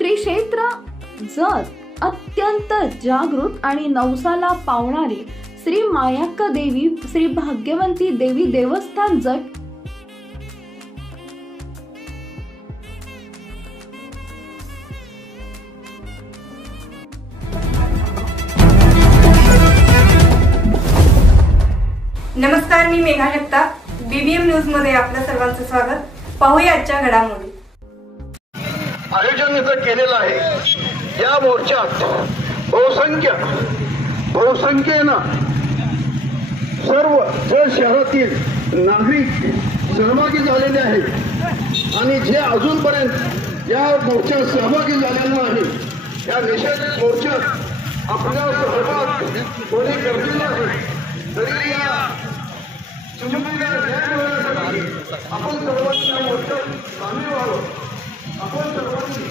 श्री क्षेत्र जत अत्यंत जागृत आणि नवसाला पावणारी श्री मायाक्का देवी श्री भाग्यवंती देवी देवस्थान जत नमस्कार, मी मेघा जगताप. बीबीएम न्यूज मध्ये आपल्या सर्वांचं स्वागत. पाहूया आजच्या घडामोडी. आयोजन केलेलं आहे. या मोर्चात बहुसंख्येनं सर्व शहरातील नागरिक सहभागी झालेले आहेत आणि जे अजूनपर्यंत या मोर्चात सहभागी झालेले आहेत या निषेध मोर्चात आपल्या सहभाग कोणी गरजेला आहे. तरी या आपण सर्वांनी या मोर्चात सामील व्हावं. आपण सर्वांनी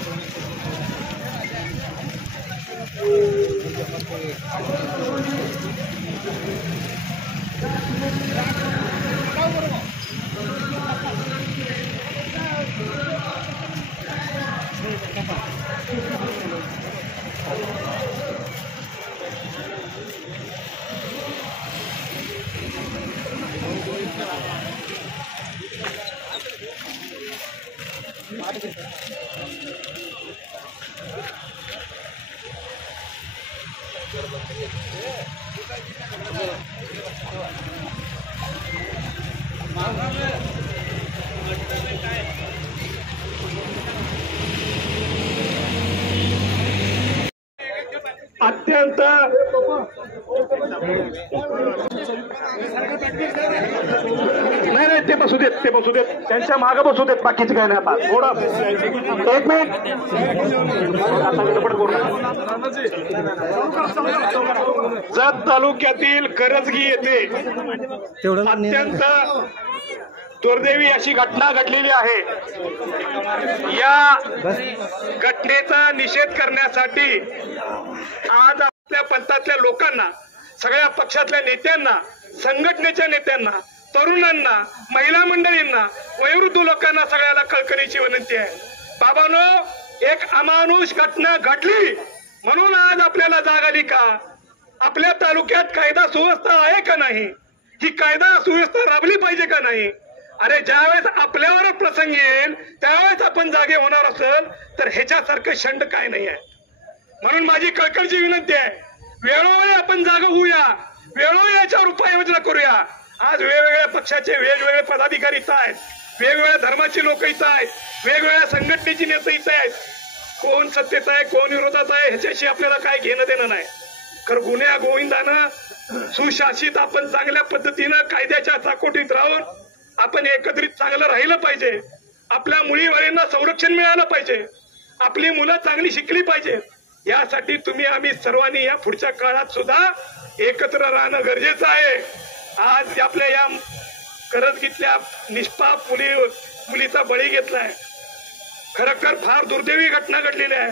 अत्यंत नाही ते बसू देत त्यांच्या मागे बसू देत. बाकीचे काय नाही. आता थोडं एक मिनिट जत तालुक्यातील करजगी येथे अत्यंत दुर्दैवी अशी घटना घडलेली आहे. या घटनेचा निषेध करण्यासाठी आज आपल्या पंथातल्या लोकांना, सगळ्या पक्षातल्या नेत्यांना, संघटनेच्या नेत्यांना, तरुणांना, महिला मंडळींना, वयोवृद्ध लोकांना सगळ्याला कळकळीची विनंती आहे. बाबांनो, एक अमानुष घटना घडली म्हणून आज आपल्याला जाग आली का? आपल्या तालुक्यात कायदा सुव्यवस्था आहे का नाही? ही कायदा सुव्यवस्था राबली पाहिजे का नाही? अरे, ज्यावेळेस आपल्यावर प्रसंग येईल त्यावेळेस आपण जागे होणार असेल तर ह्याच्यासारखं शंड काय नाही आहे. म्हणून माझी कळकळीची विनंती आहे, वेळोवेळी आपण जागा होऊया, वेळोवेळी याच्यावर उपाययोजना करूया. आज वेगवेगळ्या पक्षाचे वेगवेगळे पदाधिकारी इथं आहेत, वेगवेगळ्या धर्माची लोक इथं आहेत, वेगवेगळ्या संघटनेची नेते इथं आहेत. कोण सत्तेत आहे, कोण विरोधात आहे ह्याच्याशी आपल्याला काय घेणं देणं नाही. खरं गुन्ह्या गोविंदानं सुशासित आपण चांगल्या पद्धतीनं कायद्याच्या चाकोटीत राहून आपण एकत्रित चांगलं राहिलं पाहिजे. आपल्या मुलीवरींना संरक्षण मिळालं पाहिजे. आपली मुलं चांगली शिकली पाहिजे. यासाठी तुम्ही आम्ही सर्वांनी या पुढच्या काळात सुद्धा एकत्र राहणं गरजेचं आहे. आज आपल्या या करजगीतल्या निष्पाप मुलीचा बळी घेतलाय. खरोखर फार दुर्दैवी घटना घडलेली आहे.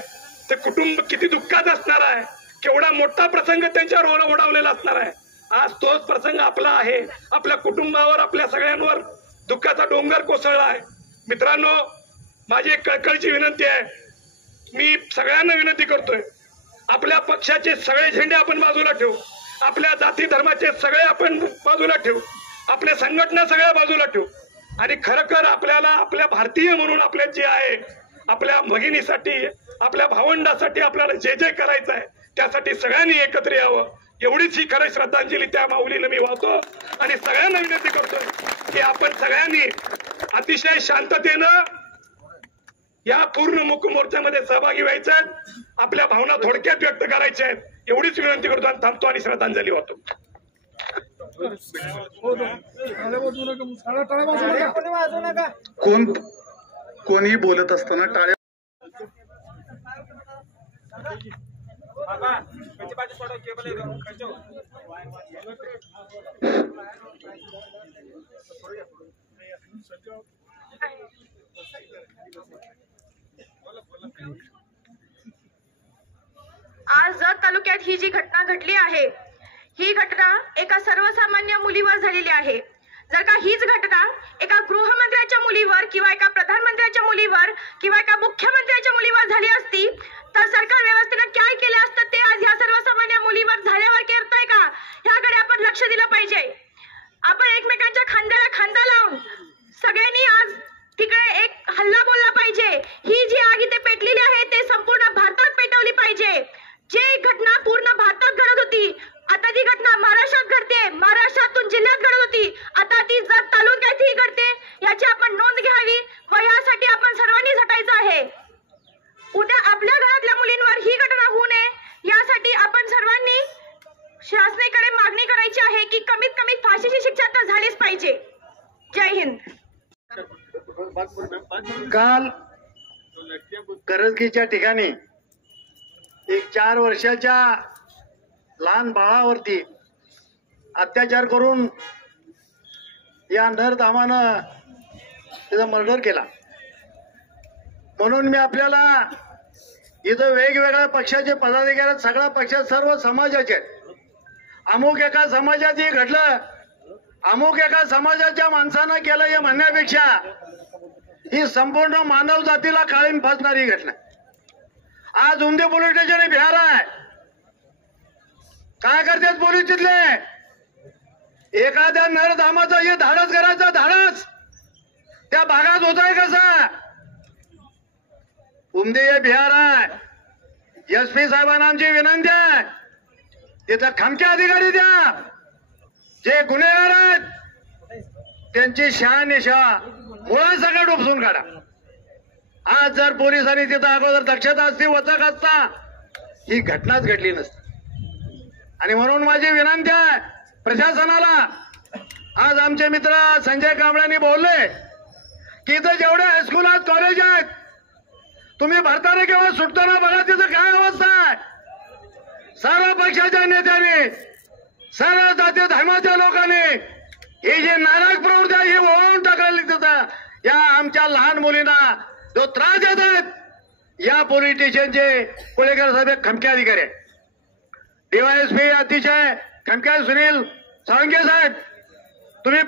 ते कुटुंब किती दुःखात असणार आहे, केवढा मोठा प्रसंग त्यांच्यावर ओढावलेला असणार आहे. आज तोच प्रसंग आपला आहे. आपल्या कुटुंबावर, आपल्या सगळ्यांवर दुःखाचा डोंगर कोसळला आहे. मित्रांनो, माझी एक कळकळीची विनंती आहे. मी सगळ्यांना विनंती करतोय, आपल्या पक्षाचे सगळे झेंडे आपण बाजूला ठेवू, आपल्या जाती धर्माचे सगळे आपण बाजूला ठेवू, आपल्या संघटना सगळ्या बाजूला ठेवू आणि खरोखर आपल्याला आपल्या भारतीय म्हणून आपल्या जे आहे, आपल्या भगिनीसाठी, आपल्या भावंडासाठी आपल्याला जे जे करायचं आहे त्यासाठी सगळ्यांनी एकत्र यावं. एवढीच ही खरं श्रद्धांजली त्या माऊलीनं मी वाहतो आणि सगळ्यांना विनंती करतोय की आपण सगळ्यांनी अतिशय शांततेनं या पूर्ण मुक मोर्चामध्ये सहभागी व्हायचं आहे. आपल्या भावना थोडक्यात व्यक्त करायच्या आहेत. एवढीच विनंती करतो आणि थांबतो आणि श्रद्धांजली वाहतो. कोणी बोलत असताना टाळ्या आज जत तालुक्यात ही जी घटना घडली आहे, ही घटना एका सर्वसामान्य मुलीवर झालेली आहे. जर का हीच घटना एका गृहमंत्र्याच्या मुलीवर किंवा एका प्रधानमंत्र्याच्या मुलीवर किंवा एका मुख्यमंत्र्याच्या मुलीवर झाली असती करायची आहे की कमीत कमी फाशीची शिक्षा तर झालीच पाहिजे. जय हिंद. काल करजगीच्या ठिकाणी एक 4 वर्षाच्या लहान बाळावरती अत्याचार करून या नरधामानं त्याचा मर्डर केला. म्हणून मी आपल्याला इथं वेगवेगळ्या पक्षाचे पदाधिकारी आहेत, सगळ्या पक्षात सर्व समाजाचे आहेत. अमुक एका समाजात हे घडलं, अमुक एका समाजाच्या माणसानं केलं हे म्हणण्यापेक्षा ही संपूर्ण मानव जातीला काळीन फासणारी घटना. आज उमदी पोलीस स्टेशन बिहार आहे. काय करतात पोलीस तिथले? एखाद्या नरधामाचं हे धाडस करायचं धाडस त्या भागात होत आहे कसं? उमदी हे बिहार आहे. एसपी साहेबांना आमची विनंती आहे, तिथं खमके अधिकारी द्या. जे गुन्हेगार आहेत त्यांची शहानिशा मुळासकट उपसून काढा. आज जर पोलिसांनी तिथं अगोदर दक्षता असती, वचक असता, ही घटनाच घडली नसती. आणि म्हणून माझी विनंती आहे प्रशासनाला. आज आमचे मित्र संजय कांबळेंनी बोलले की इथं जेवढे हायस्कूल आहेत, कॉलेज आहेत, तुम्ही भरताना किंवा सुटताना बघा तिथं काय अवस्था आहे. सर्व पक्षाच्या नेत्यांनी, सर्व जाती धर्माच्या लोकांनी ही जी नाराज प्रवृत्ती आहे ही वळवून टाकायला तिथं. या आमच्या लहान मुलींना जो त्रास देत आहेत, या पोलीस स्टेशनचे कोळेकर साहेब खमके अधिकारी आहेत. डीवायएसपी अतिशय खमके सुनील साळुंखे साहेब, तुम्ही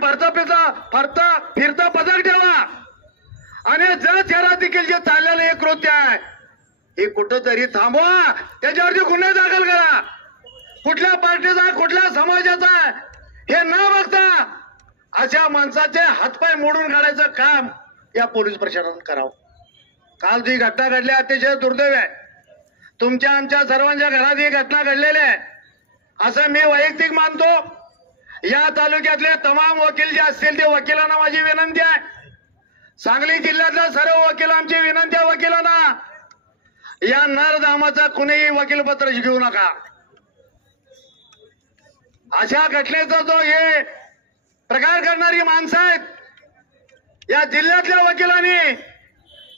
फिरता पदक ठेवा. आणि जर शहरात देखील जे चाललेलं हे कृत्य आहे हे कुठंतरी थांबवा, त्याच्यावरती गुन्हे दाखल करा. कुठल्या पार्टीचा, कुठल्या समाजाचा हे न बघता अशा माणसाचे हातपाय मोडून काढायचं काम या पोलीस प्रशासनानं करावं. काल जी घटना घडली अतिशय दुर्दैव आहे. तुमच्या आमच्या सर्वांच्या घरात ही घटना घडलेली आहे असं मी वैयक्तिक मानतो. या तालुक्यातले तमाम वकील जे असतील ते वकिलांना माझी विनंती आहे. सांगली जिल्ह्यातल्या सर्व वकिलांची विनंती आहे वकिलांना, या नरधामाचा कुणीही वकीलपत्र घेऊ नका. अशा घटनेचा जो हे प्रकार करणारी माणसं आहेत या जिल्ह्यातल्या वकिलांनी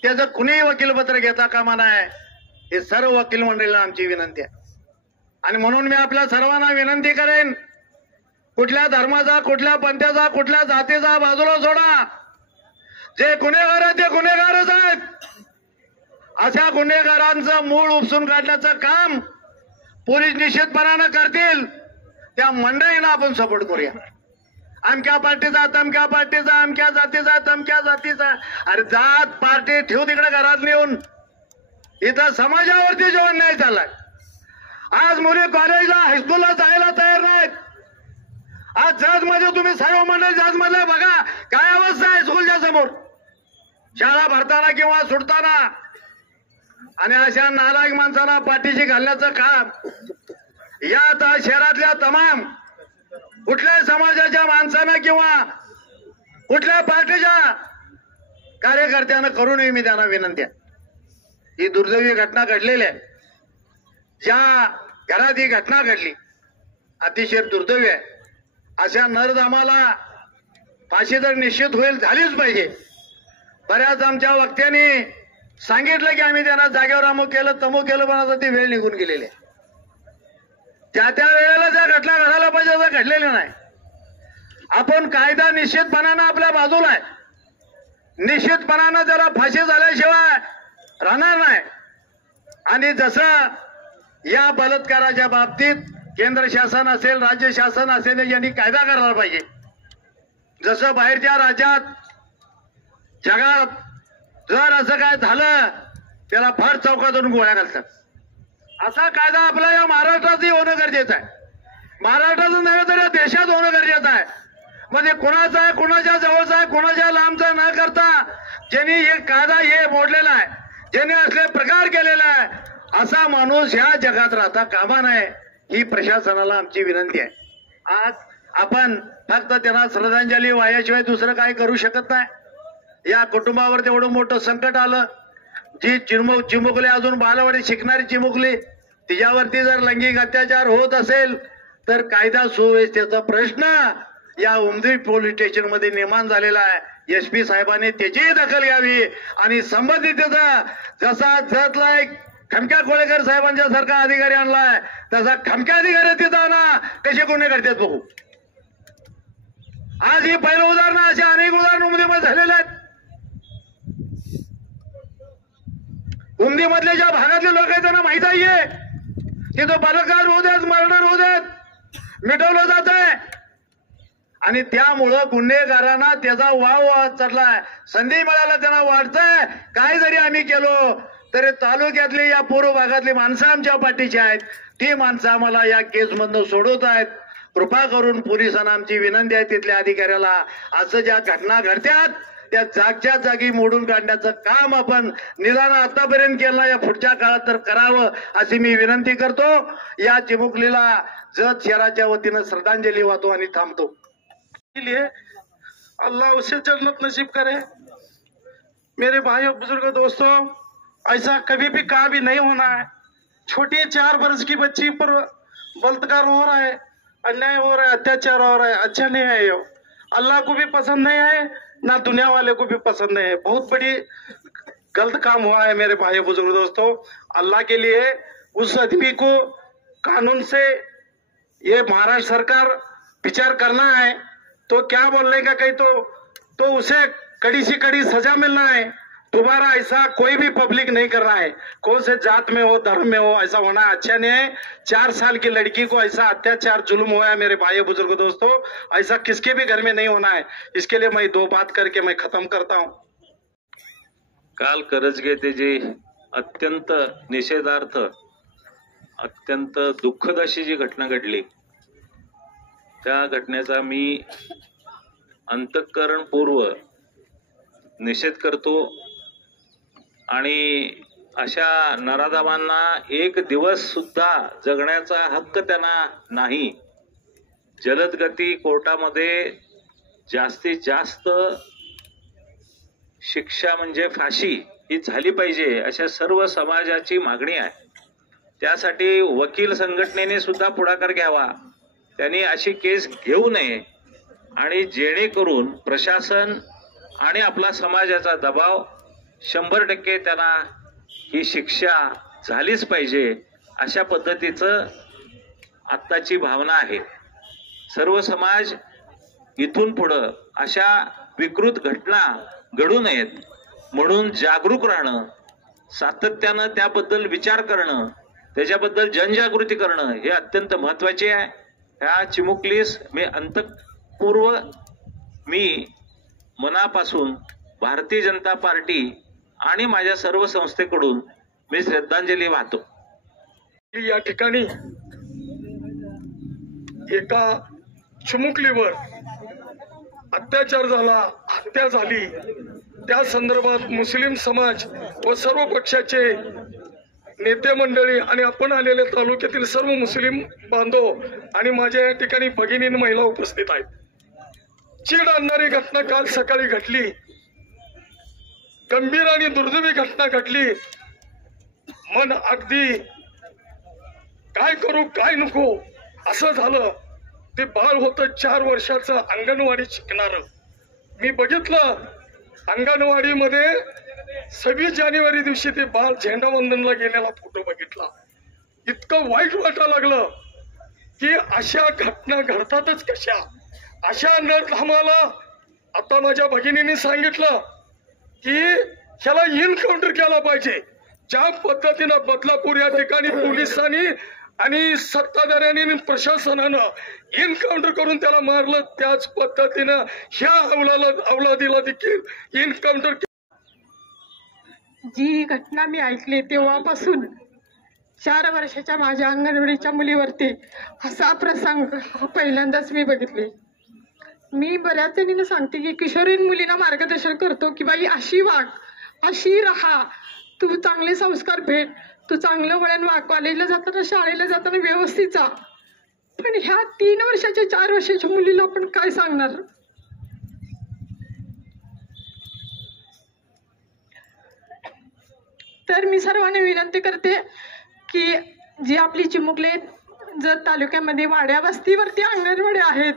त्याचं कुणीही वकीलपत्र घेता कामा नये, हे सर्व वकील मंडळीला आमची विनंती आहे. आणि म्हणून मी आपल्या सर्वांना विनंती करेन, कुठल्या धर्माचा, कुठल्या पंथाचा, कुठल्या जातीचा बाजूला सोडा. जे गुन्हेगार आहेत ते गुन्हेगारच आहेत. अशा गुन्हेगारांचं मूळ उपसून काढण्याचं काम पोलीस निश्चितपणानं करतील. त्या मंडळींना आपण सपोर्ट करूया. अमक्या पार्टीचा, तमक्या पार्टीचा, अमक्या जातीचा, तमक्या जातीचा, अरे जात पार्टी ठेवू तिकडे घरात नेऊन. इथं समाजावरती जो अन्याय चाललाय. आज मुली कॉलेजला, हायस्कूलला जायला तयार नाहीत. आज जजमध्ये तुम्ही सर्व मंडळ जजमध्ये बघा काय अवस्था आहे स्कूलच्या समोर, शाळा भरताना किंवा सुटताना. आणि अशा नालायक माणसांना पाठीशी घालण्याचं काम या आता शहरातल्या तमाम कुठल्याही समाजाच्या माणसानं किंवा कुठल्या पार्टीच्या कार्यकर्त्यांना करू नये. मी त्यांना विनंती आहे. ही दुर्दैवी घटना घडलेली आहे. ज्या घरात ही घटना घडली अतिशय दुर्दैवी आहे. अशा नरधामाला फाशी तर निश्चित होईल, झालीच पाहिजे. बऱ्याच आमच्या वक्त्यांनी सांगितलं की आम्ही त्यांना जागेवर अमुक केलं तमुक केलं, पण आता ती वेळ निघून गेलेली आहे. त्या वेळेला ज्या घटना घडायला पाहिजे त्या घडलेल्या नाही. आपण कायदा निश्चितपणानं आपल्या बाजूला आहे. निश्चितपणानं त्याला फाशी झाल्याशिवाय राहणार नाही. आणि जसं या बलात्काराच्या बाबतीत केंद्र शासन असेल, राज्य शासन असेल, यांनी कायदा करायला पाहिजे. जसं बाहेरच्या राज्यात, जगात जर असं काय झालं त्याला फार चौकातून गोळ्या घालतात. असा कायदा आपला या महाराष्ट्रातही होणं गरजेचं आहे. महाराष्ट्राचं नव्हे तर या देशात होणं गरजेचं आहे. म्हणजे कुणाचा आहे, कुणाच्या जवळचा आहे, कुणाच्या लांबचा न करता ज्यांनी हे कायदा हे मोडलेला आहे, ज्यांनी असले प्रकार केलेला आहे, असा माणूस ह्या जगात राहता कामा नये, ही प्रशासनाला आमची विनंती आहे. आज आपण फक्त त्यांना श्रद्धांजली वाहयाशिवाय दुसरं काही करू शकत नाही. या कुटुंबावर तेवढं मोठं संकट आलं. जी चिमुकली, अजून बालवाडी शिकणारी चिमुकली, तिच्यावरती जर लैंगिक अत्याचार होत असेल तर कायदा सुव्यवस्थेचा प्रश्न या उमदी पोलीस स्टेशन मध्ये निर्माण झालेला आहे। एसपी साहेबांनी त्याचीही दखल घ्यावी आणि संबंधितचा जसा जतलाय खमक्या कोळेकर साहेबांच्या सारखा अधिकारी आणलाय तसा खमक्या अधिकारी तिथं आणा, कसे गुन्हे करतात बघू। आज ही पहिलं उदाहरण, असे अनेक उदाहरण उमदीमध्ये झालेले आहेत। उमदीमधल्या ज्या भागातले लोक आहेत त्यांना माहित आहे तिथं बलात्कार होऊ देत, मर्डर होऊ देत, मिटवलं जात आहे आणि त्यामुळं गुन्हेगारांना त्याचा वाव चढलाय। संधी मिळायला त्यांना वाटतंय काय जरी आम्ही केलो तरी तालुक्यातली या पूर्व भागातली माणसं आमच्या पाठीची आहेत, ती माणसं आम्हाला या केसमधनं सोडवत आहेत। कृपा करून पोलिसांना आमची विनंती आहे तिथल्या अधिकाऱ्याला असं ज्या घटना घडत्यात त्या जागच्या जागी मोडून काढण्याचं काम आपण निदान आतापर्यंत केलं, या पुढच्या काळात तर करावं अशी मी विनंती करतो। या चिमुकलीला जत शहराच्या वतीनं श्रद्धांजली वाहतो आणि थांबतो। लिए अल्लाह उसे जन्नत नसीब करे। मेरे भाइयों बुजुर्गों दोस्तों, ऐसा कभी भी कहा भी नहीं होना है। छोटी 4 वर्ष की बच्ची पर बलात्कार हो रहा है, अन्याय हो रहा है, अत्याचार हो रहा है, अच्छा नहीं है। ये अल्लाह को भी पसंद नहीं है, ना दुनिया वाले को भी पसंद नहीं है। बहुत बड़ी गलत काम हुआ है मेरे भाइयों बुजुर्ग दोस्तों। अल्लाह के लिए उस आदमी को कानून से ये महाराष्ट्र सरकार विचार करना है तो क्या बोलने का कहीं तो उसे कड़ी से कड़ी सजा मिलना है। दोबारा ऐसा कोई भी पब्लिक नहीं कर रहा है, कौन से जात में हो, धर्म में हो, ऐसा होना अच्छा नहीं है। 4 साल की लड़की को ऐसा अत्याचार जुल्म हुआ है मेरे भाइयों बुजुर्ग दोस्तों, ऐसा किसके भी घर में नहीं होना है। इसके लिए मैं 2 बात करके मैं खत्म करता हूँ। काल करजगे जी अत्यंत निषेधार्थ, अत्यंत दुःखद अशी जी घटना घडली, त्या घटनेचा मी अंतःकरणपूर्व निषेध करतो आणि अशा नराधमांना एक दिवस सुद्धा जगण्याचा हक्क त्यांना नाही। जलद गती कोर्टामध्ये जास्तीत जास्त शिक्षा म्हणजे फाशी ही झाली पाहिजे अशा सर्व समाजाची मागणी आहे। त्यासाठी वकील संघटनेने सुद्धा पुढाकार घ्यावा, त्यांनी अशी केस घेऊ नये आणि जेणेकरून प्रशासन आणि आपला समाजाचा दबाव 100% त्यांना ही शिक्षा झालीच पाहिजे अशा पद्धतीचं आत्ताची भावना आहे। सर्व समाज इथून पुढं अशा विकृत घटना घडू नयेत म्हणून जागरूक राहणं, सातत्यानं त्याबद्दल विचार करणं, त्याच्याबद्दल जनजागृती करणं हे अत्यंत महत्त्वाचे आहे। ह्या चिमुकलीस मी मनापासून भारतीय जनता पार्टी आणि माझ्या सर्व संस्थेकडून मी श्रद्धांजली वाहतो। या ठिकाणी एका चिमुकलीवर अत्याचार झाला, हत्या झाली, त्या संदर्भात मुस्लिम समाज व सर्व पक्षाचे नेते मंडळी आणि आपण आलेले तालुक्यातील सर्व मुस्लिम बांधव आणि माझ्या या ठिकाणी भगिनी महिला उपस्थित आहेत। चीड आणणारी घटना काल सकाळी घडली, गंभीर आणि दुर्दैवी घटना घडली। मन अगदी काय करू काय नको असं झालं। ते बाळ होतं 4 वर्षाचं, अंगणवाडी शिकणार। मी बघितलं अंगणवाडीमध्ये 26 जानेवारी दिवशी ते बाळ झेंडावंदनला गेलेला फोटो बघितला। इतकं वाईट वाटायला लागलं की अशा घटना घडतातच कशा। अशा नरधमाला आता माझ्या भगिनींनी सांगितलं की ह्याला एन्काउंटर केला पाहिजे। ज्या पद्धतीनं बदलापूर या ठिकाणी पोलिसांनी आणि सत्ताधाऱ्यांनी प्रशासनानं एन्काउंटर करून त्याला मारलं, त्याच पद्धतीनं ह्या अवलादीला देखील एन्काउंटर। जी घटना मी ऐकली तेव्हापासून 4 वर्षाच्या माझ्या अंगणवाडीच्या मुलीवरती असा प्रसंग पहिल्यांदाच मी बघितले। मी बऱ्याच जणींना सांगते की किशोरीन मुलींना मार्गदर्शन करतो की बाई अशी वाग, अशी राहा, तू चांगले संस्कार भेट, तू चांगलं वळण वाग, कॉलेजला जाताना शाळेला जाताना व्यवस्थित जा। पण ह्या 3 वर्षाच्या 4 वर्षाच्या मुलीला आपण काय सांगणार? तर मी सर्वांना विनंती करते की जी आपली चिमुकले जत तालुक्यामध्ये वाड्या वस्तीवरती अंगणवाडी आहेत.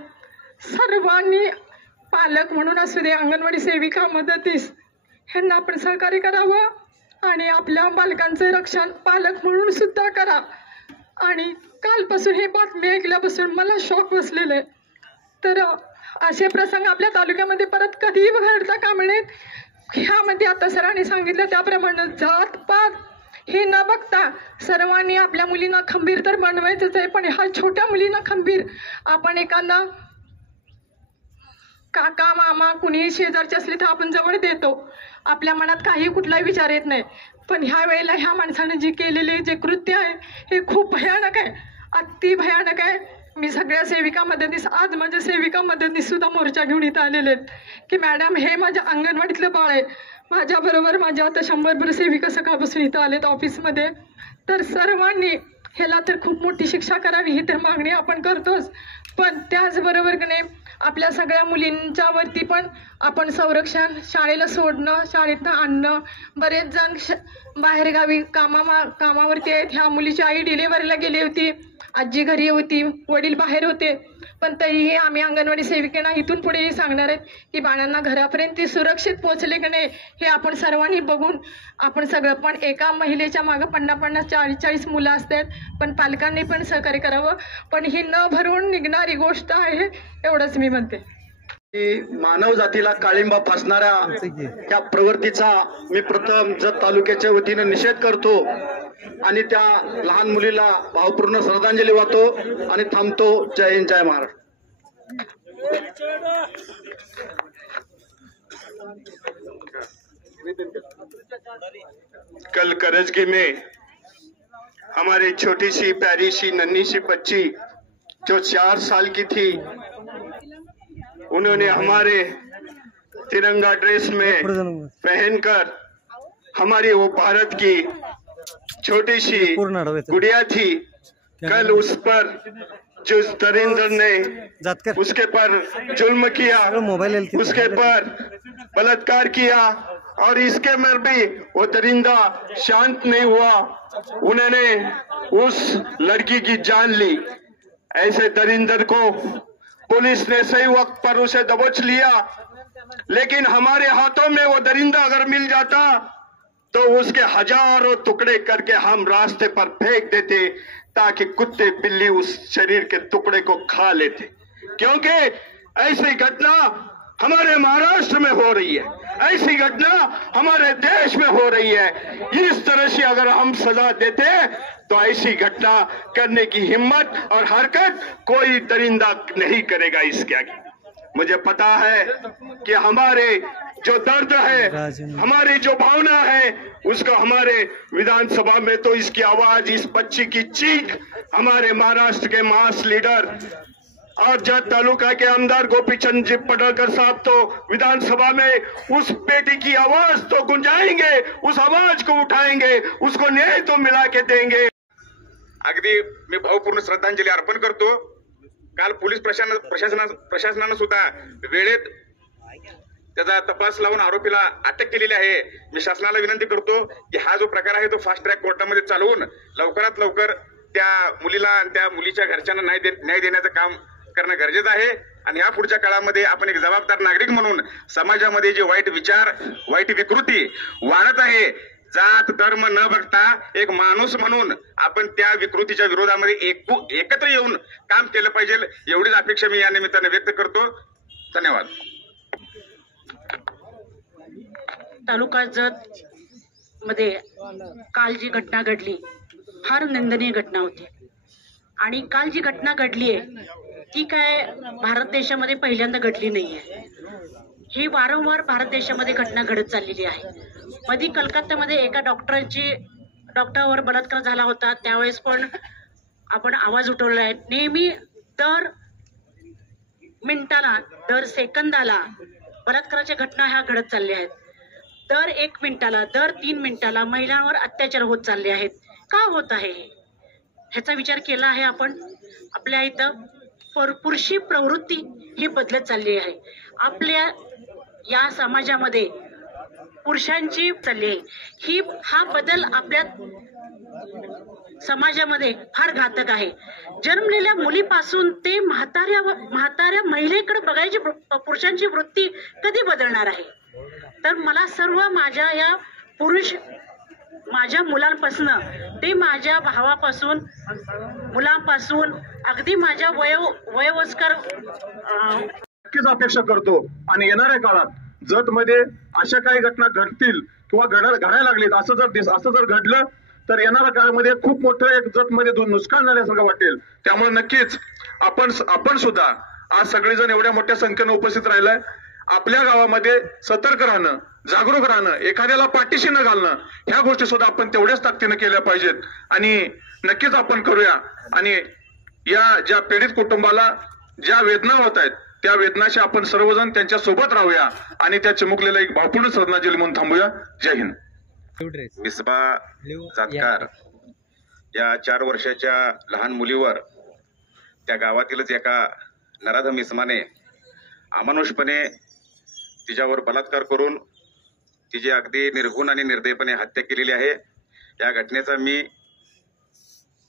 सर्वांनी पालक म्हणून असू दे, अंगणवाडी सेविका, मदतीस ह्यांना आपण सहकार्य करावं आणि आपल्या बालकांचं रक्षण पालक म्हणून सुद्धा करा. आणि कालपासून हे बातमी ऐकल्यापासून मला शॉक बसलेलं आहे. तर असे प्रसंग आपल्या तालुक्यामध्ये परत कधीही घडता कामा नयेत. ह्यामध्ये आता सरांनी सांगितलं त्याप्रमाणे जात पात हे न बघता सर्वांनी आपल्या मुलींना खंबीर तर बनवायचंच आहे, पण ह्या छोट्या मुलींना खंबीर आपण एखादा काका मामा कुणीही शेजारचे असले तर आपण जवळ देतो, आपल्या मनात काही कुठलाही विचार येत नाही. पण ह्या वेळेला ह्या माणसाने जे केलेले जे कृत्य आहे हे खूप भयानक आहे, अति भयानक आहे. मी सगळ्या सेविका मदतनीस, आज माझ्या सेविका मदतनीस सुद्धा मोर्चा घेऊन इथं आलेले आहेत की मॅडम हे माझ्या अंगणवाडीतलं बाळ आहे. माझ्याबरोबर माझ्या आता 100 सेविका सकाळपासून इथं आलेत ऑफिसमध्ये. तर सर्वांनी ह्याला तर खूप मोठी शिक्षा करावी ही तर मागणी आपण करतोच, पण त्याचबरोबर की नाही आपल्या सगळ्या मुलींच्या वरती पण आपण संरक्षण, शाळेला सोडणं, शाळेतनं आणणं. बरेच जण बाहेरगावी कामावरती आहेत. ह्या मुलीची आई डिलिव्हरीला गेली होती, आजी घरी होती, वडील बाहेर होते, पण तरीही आम्ही अंगणवाडी सेविकेना इथून पुढेही सांगणार आहेत की बाळांना घरापर्यंत सुरक्षित पोहोचले की नाही हे आपण सर्वांनी बघून आपण सगळं. पण एका महिलेच्या मागं 50-50, 40-40 मुलं असतात, पण पालकांनी पण सहकार्य करावं. पण ही न भरून निघणारी गोष्ट आहे, एवढंच मी म्हणते. मानव जातीला काळिंबा फासणाऱ्या त्या प्रवृत्तीचा मी प्रथम जत तालुक्याच्या वतीने निषेध करतो आणि त्या लहान मुलीला भावपूर्ण श्रद्धांजली वाहतो आणि थांबतो. जय हिंद, जय महाराष्ट्र. कल करजगी में हमारी छोटी सी प्यारी सी नन्ही सी बच्ची जो 4 साल की थी, उन्होंने हमारे तिरंगा ड्रेस में पहनकर हमारी वो भारत की छोटी सी गुड़िया थी, कल उस पर जो दरिंदर ने उसके पर जुल्म किया, उसके पर बलात्कार किया और इसके में भी वो दरिंदा शांत नहीं हुआ, उन्होंने उस लड़की की जान ली। ऐसे दरिंदर को पुलिस ने सही वक्त पर उसे दबोच लिया, लेकिन हमारे हाथों में वो दरिंदा अगर मिल जाता तो उसके हजारों टुकड़े करके हम रास्ते पर फेंक देते ताकि कुत्ते बिल्ली उस शरीर के टुकड़े को खा लेते। क्योंकि ऐसी घटना हमारे महाराष्ट्र में हो रही है, ऐसी घटना हमारे देश में हो रही है। इस तरह से अगर हम सजा देते तो ऐसी घटना करने की हिम्मत और हरकत कोई दरिंदा नहीं करेगा इसके आगे। मुझे पता है कि हमारे जो दर्द है, हमारी जो भावना है, उसको हमारे विधानसभा में तो इसकी आवाज, इस बच्ची की चीख हमारे महाराष्ट्र के मास लीडर और जत तालुका के आमदार गोपीचंद जी पडळकर साहब तो विधानसभा में उस बेटी की आवाज तो गुंजाएंगे, उस आवाज को उठाएंगे, उसको न्याय तो मिला के देंगे। अगदी मी भावपूर्ण श्रद्धांजली अर्पण करतो। काल पोलीस प्रशासनानं सुद्धा वेळेत त्याचा तपास लावून आरोपीला अटक केलेली आहे। मी शासनाला विनंती करतो की हा जो प्रकार आहे तो फास्ट ट्रॅक कोर्टामध्ये चालवून लवकरात लवकर त्या मुलीला आणि त्या मुलीच्या घरच्यांना न्याय देण्याचं काम करणं गरजेचं आहे। आणि या पुढच्या काळामध्ये आपण एक जबाबदार नागरिक म्हणून समाजामध्ये जे वाईट विचार, वाईट विकृती वाढत आहे, जात धर्म न बघता एक माणूस म्हणून आपण त्या विकृतीच्या विरोधामध्ये एकत्र येऊन काम केलं पाहिजे, एवढीच अपेक्षा मी या निमित्ताने व्यक्त करतो। धन्यवाद। तालुका जत मध्ये काल जी घटना घडली फार निंदनीय घटना होती आणि काल जी घटना घडली आहे ती काय भारत देशामध्ये पहिल्यांदा घडली नाहीये। ही वारंवार भारत देशामध्ये घटना घडत चाललेली आहे। मध्ये कलकत्त्यामध्ये एका डॉक्टरवर बलात्कार झाला होता, त्यावेळेस पण आपण आवाज उठवला आहे। नेहमी दर मिनिटाला, दर सेकंदाला बलात्काराच्या घटना ह्या घडत चालल्या आहेत। दर 1 मिनिटाला, दर 3 मिनिटाला महिलांवर अत्याचार होत चालले आहेत। का होत आहे ह्याचा विचार केला आहे आपण? आपल्या इथं पुरुषी प्रवृत्ती ही बदलत चालली आहे। आपल्या या समाजामध्ये पुरुषांची चालली आहे हा बदल आपल्या समाजामध्ये फार घातक आहे. जन्मलेल्या मुलीपासून ते म्हाताऱ्या महिलेकडे बघायची पुरुषांची वृत्ती कधी बदलणार आहे. तर मला सर्व माझ्या या माझ्या मुलांपासून ते माझ्या भावापासून मुलांपासून अगदी माझ्या वयोस्कर नक्कीच अपेक्षा करतो आणि येणाऱ्या काळात जतमध्ये अशा काही घटना घडतील किंवा घडायला लागलीत असं जर घडलं तर येणाऱ्या काळामध्ये खूप मोठं एक जतमध्ये नुकसान झाल्यासारखं वाटेल. त्यामुळे नक्कीच आपण सुद्धा आज सगळेजण एवढ्या मोठ्या संख्येनं उपस्थित राहिलाय. आपल्या गावामध्ये सतर्क राहणं, जागरूक राहणं, एखाद्याला पाठीशी न घालणं, ह्या गोष्टी सुद्धा आपण तेवढ्याच ताकदीनं केल्या पाहिजेत आणि नक्कीच आपण करूया. आणि या ज्या पीडित कुटुंबाला ज्या वेदना होत आहेत त्या वेदनाशी आपण सर्वजण त्यांच्या सोबत राहूया आणि त्या चिमुकलेला एक भावपूर्ण श्रद्धांजली म्हणून थांबूया. जय हिंद. मिसबा जातकार या 4 वर्षाच्या लहान मुलीवर त्या गावातीलच एका नराधम इसमाने अमानुषपणे तिच्यावर बलात्कार करून तिची अगदी निर्घुण आणि निर्दयपणे हत्या केलेली आहे. या घटनेचा मी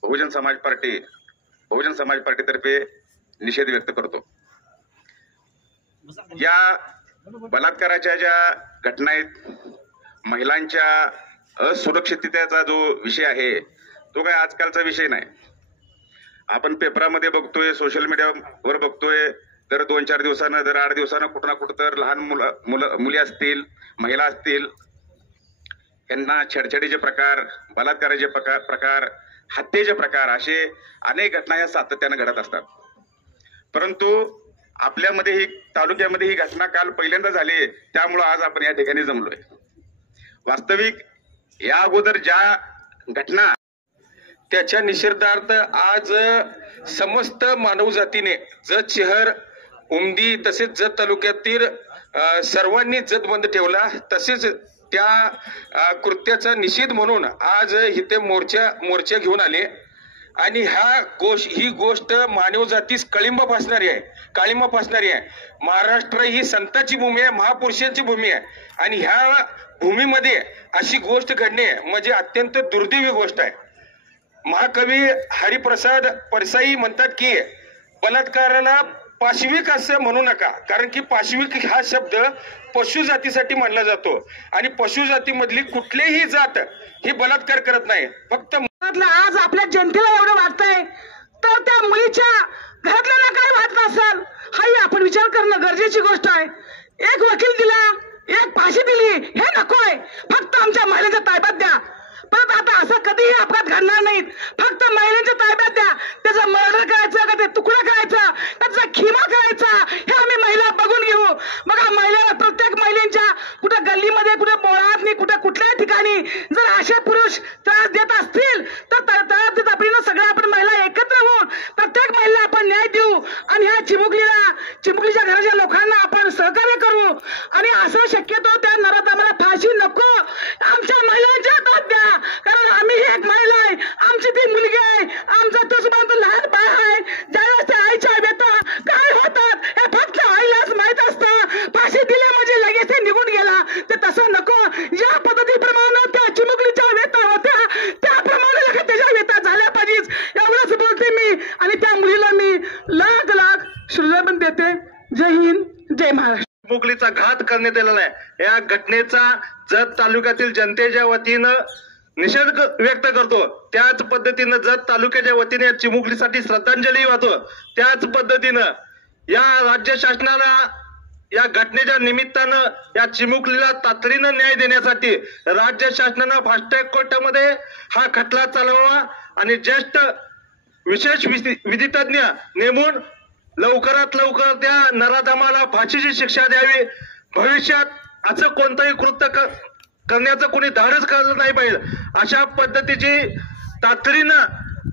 बहुजन समाज पार्टीतर्फे निषेध व्यक्त करतो. या बलात्काराच्या ज्या घटना आहेत, महिलांच्या असुरक्षिततेचा जो विषय आहे तो काय आजकालचा विषय नाही. आपण पेपरामध्ये बघतोय, सोशल मीडियावर बघतोय, दर 2-4 दिवसानं, दर 8 दिवसानं कुठं ना कुठं तर लहान मुली असतील, महिला असतील, यांना छेडछाडीचे प्रकार, बलात्काराचे प्रकार, हत्येचे प्रकार असे अनेक घटना या सातत्यानं घडत असतात. परंतु आपल्यामध्ये ही तालुक्यामध्ये ही घटना काल पहिल्यांदा झाली, त्यामुळं आज आपण या ठिकाणी जमलोय. वास्तविक या अगोदर ज्या घटना त्याच्या निषेधार्थ आज समस्त मानवजातीने जत शहर, उमदी तसेच जत तालुक्यातील सर्वांनी जत बंद ठेवला. तसेच त्या कृत्याचा निषेध म्हणून आज इथे मोर्चा घेऊन आले आणि ही गोष्ट मानवजातीस काळिंबा फासणारी आहे. महाराष्ट्र ही संतांची भूमी आहे, महापुरुषांची भूमी आहे आणि ह्या भूमीमध्ये अशी गोष्ट घडणे म्हणजे अत्यंत दुर्दैवी गोष्ट आहे. महाकवी हरिप्रसाद परसाई म्हणतात की बलात्काराला पाशविक असं म्हणू नका, कारण की पाशविक हा शब्द पशु जातीसाठी मानला जातो आणि पशु जातीमधली कुठलीही जात ही बलात्कार करत नाही. फक्त आज आपल्या जनतेला एवढं वाटतंय तर त्या मुलीच्या घरातल्याला काय वाटत असेल हाही आपण विचार करणं गरजेची गोष्ट आहे. एक वकील दिला, एक फाशी दिली, हे नकोय. फक्त आमच्या महिलेच्या ताब्यात द्या. परत आता असं कधीही अपघात घडणार नाहीत. फक्त महिलांच्या ताब्यात द्या. त्याचा मर्डर करायचं का ते तुकडा करायचा, त्याचा खिमा करायचा, हे आम्ही महिला बघून घेऊ. बघा, महिला प्रत्येक महिलांच्या कुठे गल्लीमध्ये, कुठे बोळात नाही, कुठे कुठल्याही ठिकाणी जर असे पुरुष त्रास देत असतील तर त्रास देत आपण सगळ्या आपण महिला एकत्र होऊन प्रत्येक महिला आपण न्याय देऊ आणि ह्या चिमुकलीच्या घराच्या लोकांना आपण सहकार्य करू. आणि असं शक्यतो त्या नराधमाला फाशी नको, आमच्या महिलांच्या हातात द्या. कारण आम्ही एक महिला आहे, आमची ती मुलगी आहे, आमचा तसं लहान बाळ आहे. ज्यावेळेस त्या आईच्या व्यथा काय होतात हे फक्त आईलाच माहित असतं. फाशी दिली म्हणजे लगेच ते निघून गेला, ते तसं नको. ज्या पद्धतीप्रमाणे त्या चिमुकलीच्या व्यथा होत्या त्याप्रमाणे लगेच त्याच्या व्यथा झाल्या पाहिजे. एवढंच बोलते मी आणि त्या मुलीला मी लाख श्रद्धांजली देते. जय हिंद, जय महाराष्ट्र. चिमुकलीचा घात करण्यात आलेला आहे. या घटनेचा जत तालुक्यातील जनतेच्या वतीनं निषेध व्यक्त करतो. त्याच पद्धतीनं जत तालुक्याच्या वतीने चिमुकलीसाठी श्रद्धांजली वाहतो. त्याच पद्धतीनं या राज्य शासनाला या घटनेच्या निमित्तानं या चिमुकलीला तातडीनं न्याय देण्यासाठी राज्य शासनानं फास्ट ट्रॅक कोर्टामध्ये हा खटला चालवावा आणि ज्येष्ठ विशेष विधितज्ञ नेमून लवकरात लवकर त्या नराधमाला फाशीची शिक्षा द्यावी. भविष्यात असं कोणतंही कृत्य करण्याचं कोणी धाडस करत नाही पाहिजे. अशा पद्धतीची तातडीनं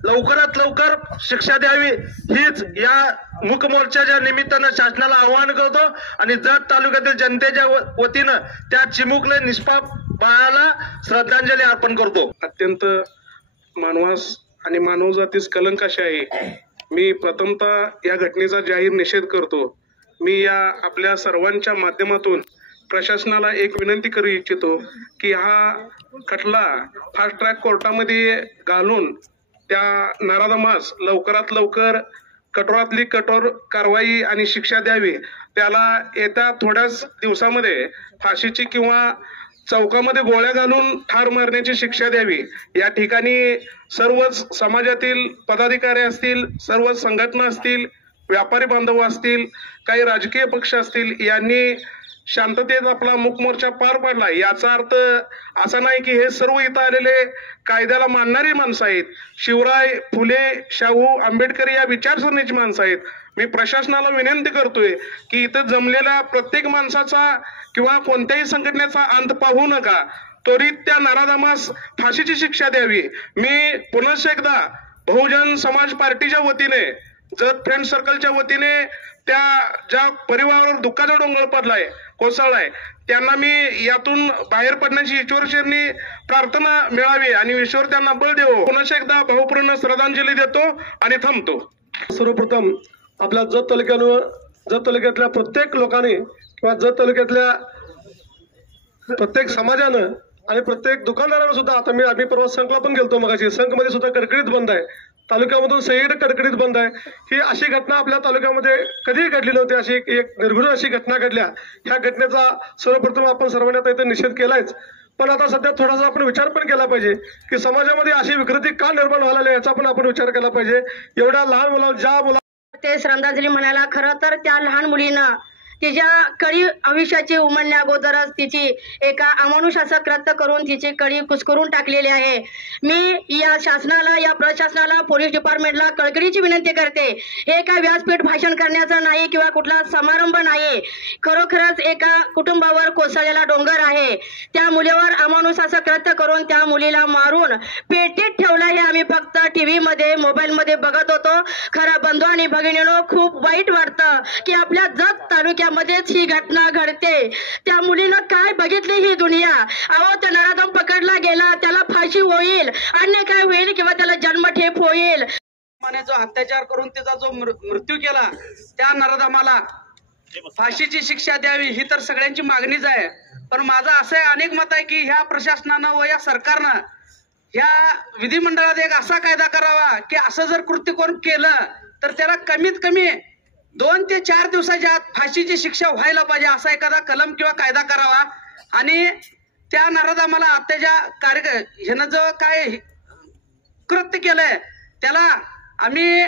लवकरात लवकर शिक्षा द्यावी हीच या मूक मोर्चाच्या निमित्तानं शासनाला आवाहन करतो आणि जत तालुक्यातील जनतेच्या वतीनं त्या चिमुकले निष्पाप बाळाला श्रद्धांजली अर्पण करतो. अत्यंत मानवास आणि मानवजातीस कलंकाशी आहे. मी प्रथमतः या घटनेचा जाहीर निषेध करतो. मी या आपल्या सर्वांच्या माध्यमातून प्रशासनाला एक विनंती करू इच्छितो की हा खटला फास्ट ट्रॅक कोर्टामध्ये घालून त्या नराधमास लवकरात लवकर कठोरातली कठोर कारवाई आणि शिक्षा द्यावी. त्याला येत्या थोड्याच दिवसामध्ये फाशीची किंवा चौकामध्ये गोळ्या घालून ठार मारण्याची शिक्षा द्यावी. या ठिकाणी सर्वच समाजातील पदाधिकारी असतील, सर्व संघटना असतील, व्यापारी बांधव असतील, काही राजकीय पक्ष असतील, यांनी शांततेत आपला मूक मोर्चा पार पाडला. याचा अर्थ असा नाही की हे सर्व इथं आलेले कायद्याला मानणारी माणसं आहेत. शिवराय फुले, शाहू आंबेडकर या विचारसरणीची माणसं आहेत. मी प्रशासनाला विनंती करतोय की इथं जमलेल्या प्रत्येक माणसाचा किंवा कोणत्याही संघटनेचा अंत पाहू नका. त्वरित त्या नराधमास फाशीची शिक्षा द्यावी. मी पुन्हा एकदा बहुजन समाज पार्टीच्या वतीने, जत फ्रेंड सर्कलच्या वतीने त्या ज्या परिवारावर दुःखाचा डोंगर पडलाय, कोसळलाय, त्यांना मी यातून बाहेर पडण्याची ईश्वरचरणी प्रार्थना मिळावी आणि ईश्वर त्यांना बळ देवो. पुन्हा एकदा भावपूर्ण श्रद्धांजली देतो आणि थांबतो. सर्वप्रथम आपल्या जत तालुक्यातल्या प्रत्येक लोकांनी किंवा जत तालुक्यातल्या प्रत्येक समाजानं आणि प्रत्येक दुकानदारानं सुद्धा, आता आम्ही परवा संघला पण गेलतो, मगाशी संघमध्ये सुद्धा कडकडीत बंद आहे. तालुक्यामधून सगळीकडे कडकडीत बंद आहे. ही अशी घटना आपल्या तालुक्यामध्ये कधीही घडली नव्हती. अशी एक निर्घृण अशी घटना घडल्या. ह्या घटनेचा सर्वप्रथम आपण सर्वांनी आता इथे निषेध केलायच. पण आता सध्या थोडासा आपण विचार पण केला पाहिजे की समाजामध्ये अशी विकृती का निर्माण व्हायला याचा पण आपण विचार केला पाहिजे. एवढ्या लहान मुलांना, ज्या मुला ते श्रद्धांजली म्हणायला, खरं तर त्या लहान मुलीनं तिच्या कळी आयुष्याची उमलण्या अगोदरच तिची एका अमानुषाचं कृत्य करून तिची कळी कुस्करून टाकलेली आहे. मी या शासनाला, या प्रशासनाला, पोलीस डिपार्टमेंटला कळकळीची विनंती करते. हे काय व्यासपीठ भाषण करण्याचं नाही किंवा कुठला समारंभ नाही. खरोखरच एका कुटुंबावर कोसळलेला डोंगर आहे. त्या मुलीवर अमानुषाचं कृत्य करून त्या मुलीला मारून पेटीत ठेवलं हे आम्ही फक्त टीव्ही मध्ये, मोबाईल मध्ये बघत होतो. खरं बंधू आणि भगिनींनो, खूप वाईट वाटतं की आपल्या जत तालुक्यामध्येच ही घटना घडते. त्या मुलीनं काय बघितली ही दुनिया. अहो, तो नराधम पकडला गेला, त्याला फाशी होईल, अन्य काय होईल किंवा त्याला जन्मठेप होईल. जो अत्याचार करून तिचा जो मृत्यू केला, त्या नराधमाला फाशीची शिक्षा द्यावी ही तर सगळ्यांची मागणीच आहे. पण माझं असं अनेक मत आहे की ह्या प्रशासनानं व या सरकारनं ह्या विधिमंडळात एक असा कायदा करावा की असं जर कृत्य कोण केलं तर त्याला कमीत कमी 2 ते 4 दिवसाच्या आत फाशीची शिक्षा व्हायला पाहिजे. असा एखादा कलम किंवा कायदा करावा. आणि त्या नराधमाला अत्याचार ह्यानं जो काय कृत्य केलंय त्याला आम्ही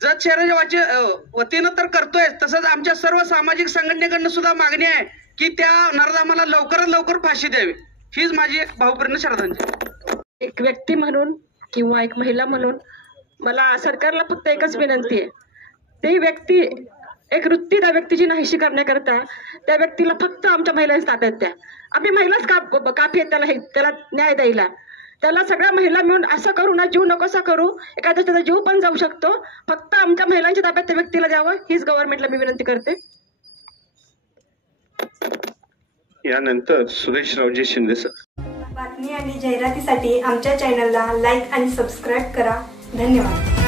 जत शहराच्या वतीनं तर करतोय, तसंच आमच्या सर्व सामाजिक संघटनेकडनं सुद्धा मागणी आहे की त्या नराधमाला लवकरात लवकर फाशी द्यावी. हीच माझी एक भावपूर्ण श्रद्धांजली. एक व्यक्ती म्हणून किंवा एक महिला म्हणून मला सरकारला फक्त एकच विनंती आहे. ती व्यक्ती, एक वृत्ती त्या व्यक्तीची नाहीशी करण्याकरता त्या व्यक्तीला फक्त आमच्या महिलांनी ताब्यात द्या. आम्ही महिलाच काफी आहेत त्याला न्याय द्यायला. त्याला सगळ्या महिला मिळून असं करू ना, जीव नकोसा करू, एखाद्या त्याचा जीव पण जाऊ शकतो. फक्त आमच्या महिलांच्या ताब्यात त्या व्यक्तीला द्यावं हीच गव्हर्नमेंटला मी विनंती करते. यानंतर सुरेश रावजी शिंदे सर. बातमी आणि जाहिरातीसाठी आमच्या चॅनलला लाईक आणि सबस्क्राईब करा. धन्यवाद.